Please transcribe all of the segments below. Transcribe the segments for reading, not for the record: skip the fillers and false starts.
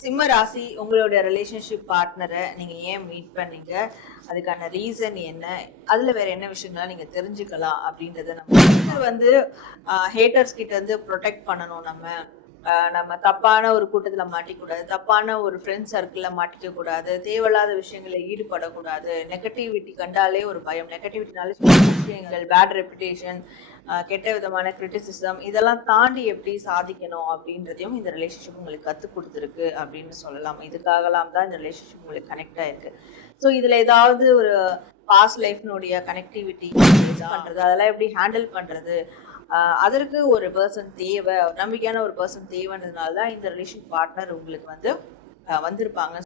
சிம்ம ராசி உங்களுடைய ரிலேஷன்ஷிப் பார்ட்னரை நீங்க ஏன் மீட் பண்ணீங்க, அதுக்கான ரீசன் என்ன, அதுல வேற என்ன விஷயங்கள்லாம் நீங்க தெரிஞ்சுக்கலாம் அப்படின்றத நம்ம வந்து ஹேட்டர்ஸ் கிட்ட இருந்து ப்ரொடெக்ட் பண்ணணும். நம்ம தப்பான ஒரு கூட்டத்துல மாட்டிக்கூடாது, தப்பான ஒரு ஃப்ரெண்ட் சர்க்கிள்ல மாட்டிக்க கூடாது, தேவையில்லாத விஷயங்களை ஈடுபடக்கூடாது. நெகட்டிவிட்டி கண்டாலே ஒரு பயம், நெகட்டிவிட்டினாலே விஷயங்கள், பேட் ரெப்புடேஷன், கெட்ட விதமான கிரிட்டிசிசம், இதெல்லாம் தாண்டி எப்படி சாதிக்கணும் அப்படின்றதையும் இந்த ரிலேஷன்ஷிப் உங்களுக்கு கற்றுக் கொடுத்துருக்கு அப்படின்னு சொல்லலாம். இதுக்காகலாம் தான் இந்த ரிலேஷன்ஷிப் உங்களுக்கு கனெக்ட் ஆயிருக்கு. ஸோ இதில் ஏதாவது ஒரு பாஸ்ட் லைஃப்னுடைய கனெக்டிவிட்டி பண்ணுறது, அதெல்லாம் எப்படி ஹேண்டில் பண்ணுறது, அதற்கு ஒரு பர்சன் தேவை, நம்பிக்கையான ஒரு பர்சன் தேவைன்றதுனால தான் இந்த ரிலேஷன் பார்ட்னர் உங்களுக்கு வந்து வந்திருப்பாங்க.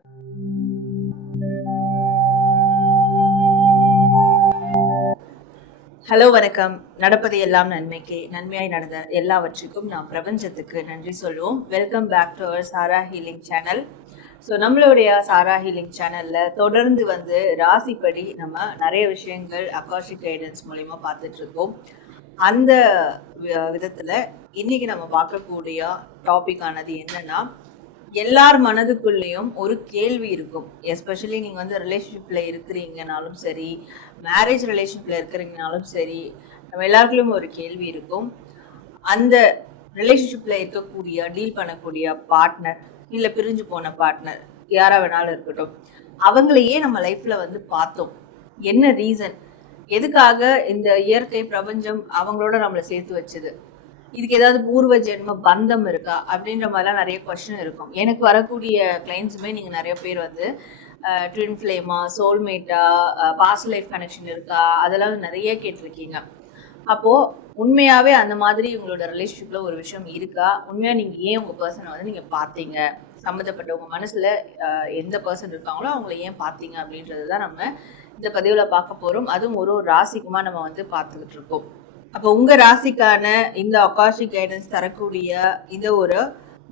ஹலோ, வணக்கம். நடப்பது எல்லாம் நன்மைக்கு, நன்மையாய் நடந்த எல்லாவற்றுக்கும் நாம் பிரபஞ்சத்துக்கு நன்றி சொல்லுவோம். Welcome back to our Sara healing channel. So நம்மளுடைய சாரா ஹீலிங் சேனலில் தொடர்ந்து வந்து ராசிப்படி நம்ம நிறைய விஷயங்கள் அகாஷிக் கைடன்ஸ் மூலயமா பார்த்துட்டு இருக்கோம். அந்த விதத்தில் இன்னைக்கு நம்ம பார்க்கக்கூடிய டாபிக் ஆனது என்னன்னா, எல்லார் மனதுக்குள்ளேயும் ஒரு கேள்வி இருக்கும். எஸ்பெஷலி நீங்கள் வந்து ரிலேஷன்ஷிப்பில் இருக்கிறீங்கனாலும் சரி, மேரேஜ் ரிலேஷன்ஷிப்பில் இருக்கிறீங்கனாலும் சரி, நம்ம எல்லாருக்குள்ளேயும் ஒரு கேள்வி இருக்கும். அந்த ரிலேஷன்ஷிப்பில் இருக்கக்கூடிய டீல் பண்ணக்கூடிய பார்ட்னர், இல்லை பிரிஞ்சு போன பார்ட்னர், யாரா வேணாலும் இருக்கட்டும், அவங்களையே நம்ம லைஃப்பில் வந்து பார்த்தோம். என்ன ரீசன், எதுக்காக இந்த இயற்கை பிரபஞ்சம் அவங்களோட நம்மளை சேர்த்து வச்சுது, இதுக்கு ஏதாவது பூர்வ ஜென்ம பந்தம் இருக்கா அப்படின்ற மாதிரிலாம் நிறைய கொஸ்டின் இருக்கும். எனக்கு வரக்கூடிய கிளைண்ட்ஸுமே நீங்கள் நிறைய பேர் வந்து ட்வின் ஃப்ளேமா, சோல்மேட்டா, பாஸ்ட் லைஃப் கனெக்ஷன் இருக்கா, அதெல்லாம் நிறைய கேட்டிருக்கீங்க. அப்போது உண்மையாகவே அந்த மாதிரி உங்களோட ரிலேஷன்ஷிப்பில் ஒரு விஷயம் இருக்கா, உண்மையாக நீங்கள் ஏன் உங்கள் பர்சனை வந்து நீங்கள் பார்த்தீங்க, சம்மந்தப்பட்ட உங்கள் மனசில் எந்த பர்சன் இருக்காங்களோ அவங்கள ஏன் பார்த்தீங்க அப்படின்றது தான் நம்ம இந்த பதிவில் பார்க்க போகிறோம். அதுவும் ஒரு ராசிக்குமா நம்ம வந்து பார்த்துக்கிட்டு இருக்கோம். அப்போ உங்கள் ராசிக்கான இந்த அகாஷிக் கைடன்ஸ் தரக்கூடிய இந்த ஒரு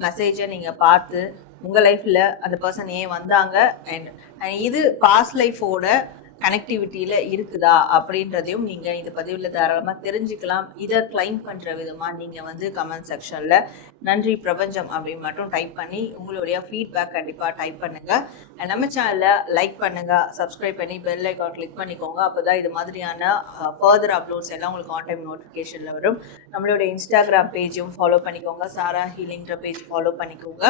மெசேஜை நீங்கள் பார்த்து உங்கள் லைஃப்பில் அந்த பர்சன் ஏன் வந்தாங்க, அண்ட் இது பாஸ்ட் லைஃபோட கனெக்டிவிட்டியில் இருக்குதா அப்படின்றதையும் நீங்கள் இந்த பதிவில் தாராளமாக தெரிஞ்சுக்கலாம். இதை கிளைம் பண்ணுற விதமாக நீங்கள் வந்து கமெண்ட் செக்ஷனில் நன்றி பிரபஞ்சம் அப்படின்னு மட்டும் டைப் பண்ணி உங்களுடைய ஃபீட்பேக் கண்டிப்பாக டைப் பண்ணுங்கள். நம்ம சேனலில் லைக் பண்ணுங்கள், சப்ஸ்கிரைப் பண்ணி பெல் ஐக்கான் கிளிக் பண்ணிக்கோங்க. அப்போ தான் இது மாதிரியான ஃபர்தர் அப்லோட்ஸ் எல்லாம் உங்களுக்கு ஆன் டைம் நோட்டிஃபிகேஷனில் வரும். நம்மளுடைய இன்ஸ்டாகிராம் பேஜும் ஃபாலோ பண்ணிக்கோங்க, சாரா ஹீலிங்கிற பேஜ் ஃபாலோ பண்ணிக்கோங்க.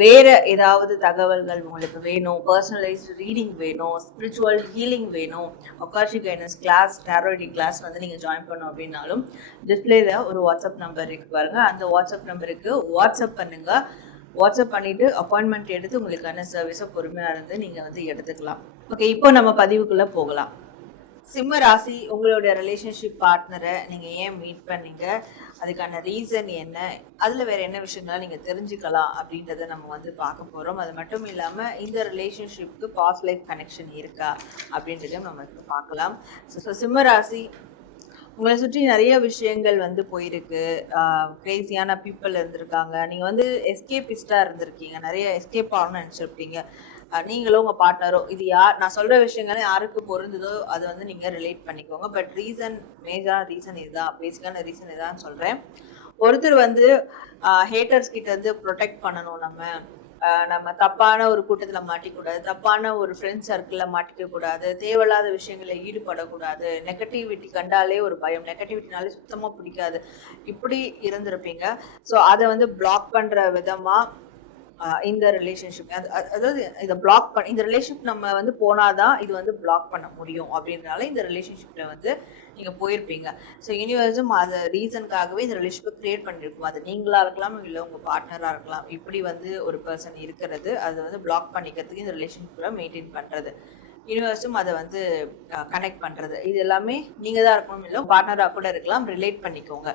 வேற ஏதாவது தகவல்கள் உங்களுக்கு வேணும், பர்சனலைஸ்டு ரீடிங் வேணும், ஸ்பிரிச்சுவல் ஹீலிங் வேணும், அகாஷிக் கைடன்ஸ் கிளாஸ், டாரோடி கிளாஸ் வந்து நீங்கள் ஜாயின் பண்ணோம் அப்படின்னாலும் டிஸ்பிளேல ஒரு வாட்ஸ்அப் நம்பர் இருக்கு பாருங்க, அந்த வாட்ஸ்அப் நம்பருக்கு வாட்ஸ்அப் பண்ணுங்க. வாட்ஸ்அப் பண்ணிட்டு அப்பாயின்மெண்ட் எடுத்து உங்களுக்கான சர்வீஸை பொறுமையாக இருந்து நீங்கள் வந்து எடுத்துக்கலாம். ஓகே, இப்போ நம்ம பதிவுக்குள்ளே போகலாம். சிம்ம ராசி உங்களுடைய ரிலேஷன்ஷிப் பார்ட்னரை நீங்கள் ஏன் மீட் பண்ணீங்க, அதுக்கான ரீசன் என்ன, அதில் வேறு என்ன விஷயங்கள்லாம் நீங்கள் தெரிஞ்சுக்கலாம் அப்படின்றத நம்ம வந்து பார்க்க போகிறோம். அது மட்டும் இல்லாமல் இந்த ரிலேஷன்ஷிப்க்கு பாஸ்ட் லைஃப் கனெக்ஷன் இருக்கா அப்படின்றதையும் நம்ம பார்க்கலாம். ஸோ சிம்ம ராசி, உங்களை சுற்றி நிறைய விஷயங்கள் வந்து போயிருக்கு, கிரேசியான பீப்புள் இருந்திருக்காங்க, நீங்கள் வந்து எஸ்கேபிஸ்டாக இருந்திருக்கீங்க, நிறைய எஸ்கேப் ஆகணும்னு நினச்சிருப்பீங்க. நீங்களோ உங்கள் பார்ட்னரோ, இது யார் நான் சொல்கிற விஷயங்கள் யாருக்கு பொருந்துதோ அதை வந்து நீங்கள் ரிலேட் பண்ணிக்கோங்க. பட் ரீசன், மேஜரான ரீசன் இதுதான், பேசிக்கான ரீசன் இதுதான் சொல்கிறேன். ஒருத்தர் வந்து ஹேட்டர்ஸ் கிட்ட இருந்து ப்ரொடெக்ட் பண்ணணும். நம்ம தப்பான ஒரு கூட்டத்தில் மாட்டிக்கூடாது, தப்பான ஒரு ஃப்ரெண்ட் சர்க்கிளில் மாட்டிக்க கூடாது, தேவையில்லாத விஷயங்களை ஈடுபடக்கூடாது, நெகட்டிவிட்டி கண்டாலே ஒரு பயம், நெகட்டிவிட்டினாலே சுத்தமாக பிடிக்காது, இப்படி இருந்திருப்பீங்க. ஸோ அதை வந்து பிளாக் பண்ணுற விதமாக இந்த ரிலேஷன்ஷிப், அதாவது இதை பிளாக் பண்ண, இந்த ரிலேஷன்ஷிப் நம்ம வந்து போனாதான் இது வந்து பிளாக் பண்ண முடியும் அப்படின்றனால இந்த ரிலேஷன்ஷிப்ல வந்து நீங்க போயிருப்பீங்க. ஸோ யூனிவர்ஸும் அது ரீசனுக்காகவே இந்த ரிலேஷன்ஷிப்பை கிரியேட் பண்ணியிருக்கும். அது நீங்களா இருக்கலாம், இல்லை உங்க பார்ட்னரா இருக்கலாம். இப்படி வந்து ஒரு பர்சன் இருக்கிறது, அதை வந்து பிளாக் பண்ணிக்கிறதுக்கு இந்த ரிலேஷன்ஷிப்பை மெயின்டைன் பண்றது, யூனிவர்ஸும் அதை வந்து கனெக்ட் பண்றது, இது எல்லாமே நீங்க தான் இருக்கணும், இல்லை பார்ட்னரா கூட இருக்கலாம், ரிலேட் பண்ணிக்கோங்க.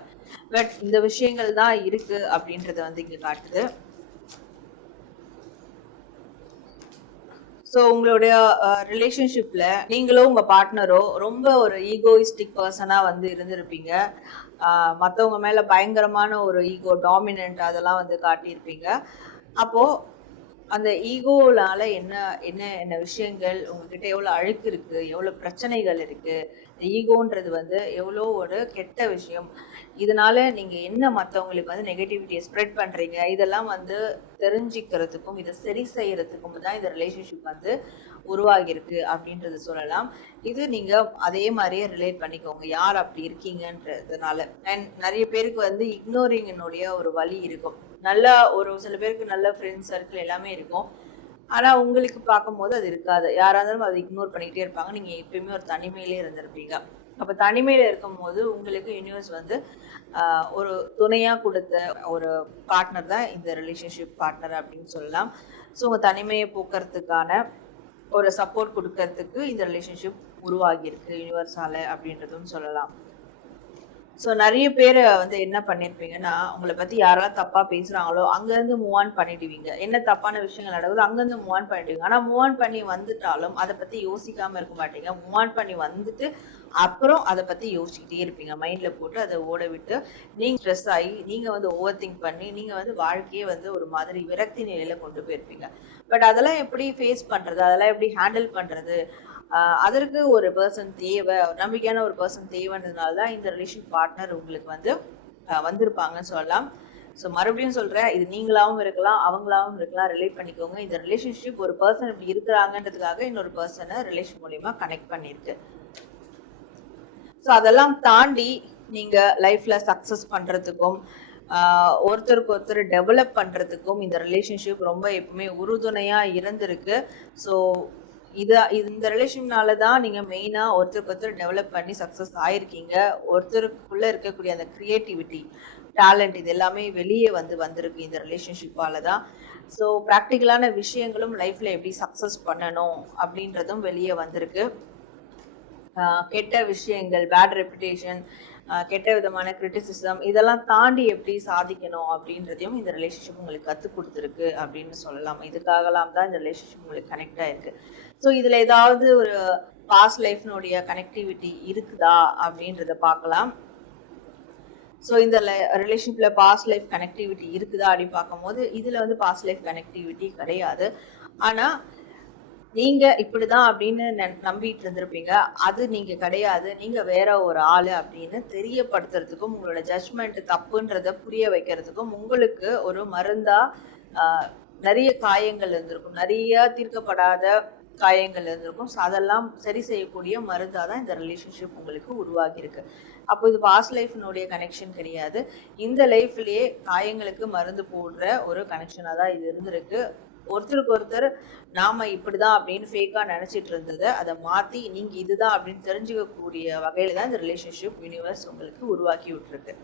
பட் இந்த விஷயங்கள் தான் இருக்கு அப்படின்றத வந்து இங்க காட்டுது. ஸோ உங்களுடைய ரிலேஷன்ஷிப்பில் நீங்களோ உங்கள் பார்ட்னரோ ரொம்ப ஒரு ஈகோயிஸ்டிக் பர்சனாக வந்து இருந்திருப்பீங்க. மற்றவங்க மேலே பயங்கரமான ஒரு ஈகோ, டாமினன்ட், அதெல்லாம் வந்து காட்டியிருப்பீங்க. அப்போது அந்த ஈகோலால என்ன என்ன என்ன விஷயங்கள் உங்ககிட்ட எவ்வளோ அழுக்கு இருக்கு, எவ்வளோ பிரச்சனைகள் இருக்கு. ஈகோன்றது வந்து எவ்வளோ ஒரு கெட்ட விஷயம். இதனால நீங்க என்ன மற்றவங்களுக்கு வந்து நெகட்டிவிட்டியை ஸ்ப்ரெட் பண்றீங்க, இதெல்லாம் வந்து தெரிஞ்சுக்கிறதுக்கும் இதை சரி செய்யறதுக்கும் தான் இந்த ரிலேஷன்ஷிப் வந்து உருவாகியிருக்கு அப்படின்றது சொல்லலாம். இது நீங்க அதே மாதிரியே ரிலேட் பண்ணிக்கோங்க யார் அப்படி இருக்கீங்கன்றதுனால. அண்ட் நிறைய பேருக்கு வந்து இக்னோரிங்கினுடைய ஒரு வழி இருக்கும். நல்லா ஒரு சில பேருக்கு நல்ல ஃப்ரெண்ட்ஸ் சர்க்கிள் எல்லாமே இருக்கும். ஆனா உங்களுக்கு பார்க்கும்போது அது இருக்காது. யாரா இருந்தாலும் அதை இக்னோர் பண்ணிக்கிட்டே இருப்பாங்க. நீங்க எப்பயுமே ஒரு தனிமையிலே இருந்திருப்பீங்க. அப்ப தனிமையில இருக்கும்போது உங்களுக்கு யூனிவர்ஸ் வந்து ஒரு துணையா கொடுத்த ஒரு பார்ட்னர் தான் இந்த ரிலேஷன்ஷிப் பார்ட்னர் அப்படின்னு சொல்லலாம். ஸோ உங்க தனிமையை போக்குறதுக்கான ஒரு சப்போர்ட் கொடுக்கறதுக்கு இந்த ரிலேஷன்ஷிப் உருவாகியிருக்கு யூனிவர்ஸால அப்படின்றதும் சொல்லலாம். ஸோ நிறைய பேர் வந்து என்ன பண்ணியிருப்பீங்கன்னா, உங்களை பற்றி யாரெல்லாம் தப்பாக பேசுகிறாங்களோ அங்கேருந்து மூவ் ஆன் பண்ணிடுவீங்க. என்ன தப்பான விஷயங்கள் நடக்குதோ அங்கேருந்து மூவ் ஆன் பண்ணிடுவீங்க. ஆனால் மூவ் ஆன் பண்ணி வந்துட்டாலும் அதை பற்றி யோசிக்காமல் இருக்க மாட்டீங்க. மூவ் ஆன் பண்ணி வந்துட்டு அப்புறம் அதை பற்றி யோசிச்சுக்கிட்டே இருப்பீங்க. மைண்டில் போட்டு அதை ஓட விட்டு நீங்கள் ஸ்ட்ரெஸ் ஆகி நீங்கள் வந்து ஓவர் திங்க் பண்ணி நீங்கள் வந்து வாழ்க்கையே வந்து ஒரு மாதிரி விரக்தி நிலையில் கொண்டு போயிருப்பீங்க. பட் அதெல்லாம் எப்படி ஃபேஸ் பண்ணுறது, அதெல்லாம் எப்படி ஹேண்டில் பண்ணுறது, அதற்கு ஒரு பர்சன் தேவை, நம்பிக்கையான ஒரு பர்சன் தேவைன்றதுனால தான் இந்த ரிலேஷன் பார்ட்னர் உங்களுக்கு வந்து வந்திருப்பாங்கன்னு சொல்லலாம். ஸோ மறுபடியும் சொல்கிறேன், இது நீங்களாகவும் இருக்கலாம், அவங்களாகவும் இருக்கலாம். ரிலேட் பண்ணிக்கோங்க. இந்த ரிலேஷன்ஷிப் ஒரு பர்சன் இப்படி இருக்கிறாங்கன்றதுக்காக இன்னொரு பர்சனை ரிலேஷன் மூலிமா கனெக்ட் பண்ணியிருக்கு. ஸோ அதெல்லாம் தாண்டி நீங்கள் லைஃப்பில் சக்ஸஸ் பண்ணுறதுக்கும் ஒருத்தருக்கு ஒருத்தர் டெவலப் பண்ணுறதுக்கும் இந்த ரிலேஷன்ஷிப் ரொம்ப எப்பவுமே உறுதுணையாக இருந்திருக்கு. ஸோ இந்த ரிலேஷன்னால தான் நீங்கள் மெயினாக ஒருத்தருக்கு ஒருத்தர் டெவலப் பண்ணி சக்ஸஸ் ஆயிருக்கீங்க. ஒருத்தருக்குள்ளே இருக்கக்கூடிய அந்த க்ரியேட்டிவிட்டி, டேலண்ட் இது எல்லாமே வெளியே வந்திருக்கு இந்த ரிலேஷன்ஷிப்பால தான். ஸோ ப்ராக்டிக்கலான விஷயங்களும் லைஃப்பில் எப்படி சக்ஸஸ் பண்ணணும் அப்படின்றதும் வெளியே வந்திருக்கு. கெட்ட விஷயங்கள், பேட் ரெப்புடேஷன், கெட்ட விதமான கிரிட்டிசிசம் இதெல்லாம் தாண்டி எப்படி சாதிக்கணும் அப்படின்றதையும் இந்த ரிலேஷன்ஷிப் உங்களுக்கு கற்றுக் கொடுத்துருக்கு அப்படின்னு சொல்லலாம். இதுக்காகலாம் தான் இந்த ரிலேஷன்ஷிப் உங்களுக்கு கனெக்ட் ஆயிருக்கு. ஸோ இதில் ஏதாவது ஒரு பாஸ்ட் லைஃப்னுடைய கனெக்டிவிட்டி இருக்குதா அப்படின்றத பார்க்கலாம். ஸோ இந்த ரிலேஷன்ஷிப்பில் பாஸ்ட் லைஃப் கனெக்டிவிட்டி இருக்குதா அப்படின்னு பார்க்கும்போது இதில் வந்து பாஸ்ட் லைஃப் கனெக்டிவிட்டி கிடையாது. ஆனால் நீங்க இப்படிதான் அப்படின்னு நம்பிட்டு இருந்திருப்பீங்க. அது நீங்க கிடையாது, நீங்க வேற ஒரு ஆளு அப்படின்னு தெரியப்படுத்துறதுக்கும் உங்களோட ஜட்ஜ்மெண்ட் தப்புன்றத புரிய வைக்கிறதுக்கும் உங்களுக்கு ஒரு மருந்தா நிறைய காயங்கள் இருந்திருக்கும், நிறைய தீர்க்கப்படாத காயங்கள் இருந்திருக்கும். ஸோ அதெல்லாம் சரி செய்யக்கூடிய மருந்தா தான் இந்த ரிலேஷன்ஷிப் உங்களுக்கு உருவாகி இருக்கு. அப்போ இது பாஸ்ட் லைஃப்னுடைய கனெக்ஷன் கிடையாது. இந்த லைஃப்லயே காயங்களுக்கு மருந்து போடுற ஒரு கனெக்ஷனாக தான் இது இருந்திருக்கு. ஒருத்தருக்கு ஒருத்தர் நாம இப்படிதான் அப்படின்னு ஃபேக்கா நினைச்சிட்டு இருந்ததை அதை மாத்தி நீங்க இதுதான் அப்படின்னு தெரிஞ்சுக்கக்கூடிய வகையில தான் இந்த ரிலேஷன்ஷிப் யூனிவர்ஸ் உங்களுக்கு உருவாக்கி விட்டுருக்கு.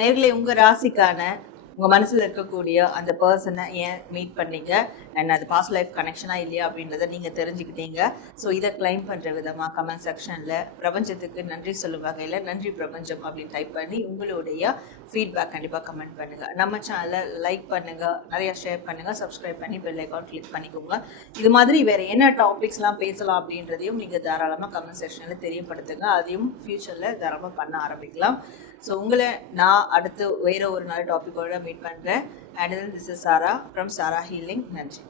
நேர்களை உங்க ராசிக்கான உங்கள் மனசில் இருக்கக்கூடிய அந்த பர்சனை ஏன் மீட் பண்ணீங்க அண்ட் அது பாஸ்ட் லைஃப் கனெக்ஷனாக இல்லையா அப்படின்றத நீங்கள் தெரிஞ்சுக்கிட்டீங்க. ஸோ இதை கிளைம் பண்ணுற விதமாக கமெண்ட் செக்ஷனில் பிரபஞ்சத்துக்கு நன்றி சொல்லும் வகையில் நன்றி பிரபஞ்சம் அப்படின்னு டைப் பண்ணி உங்களுடைய ஃபீட்பேக் கண்டிப்பாக கமெண்ட் பண்ணுங்கள். நம்ம சேனலை லைக் பண்ணுங்கள், நிறையா ஷேர் பண்ணுங்கள், சப்ஸ்கிரைப் பண்ணி பெல் ஐக்கான் கிளிக் பண்ணிக்கோங்க. இது மாதிரி வேறு என்ன டாபிக்ஸ்லாம் பேசலாம் அப்படின்றதையும் நீங்கள் தாராளமாக கமெண்ட் செக்ஷனில் தெரியப்படுத்துங்க. அதையும் ஃப்யூச்சரில் தாராளமாக பண்ண ஆரம்பிக்கலாம். ஸோ உங்களை நான் அடுத்து வேறு ஒரு நல்ல டாப்பிக்கோட மீட் பண்ணுறேன். And this is Sara from Sara healing. நன்றி.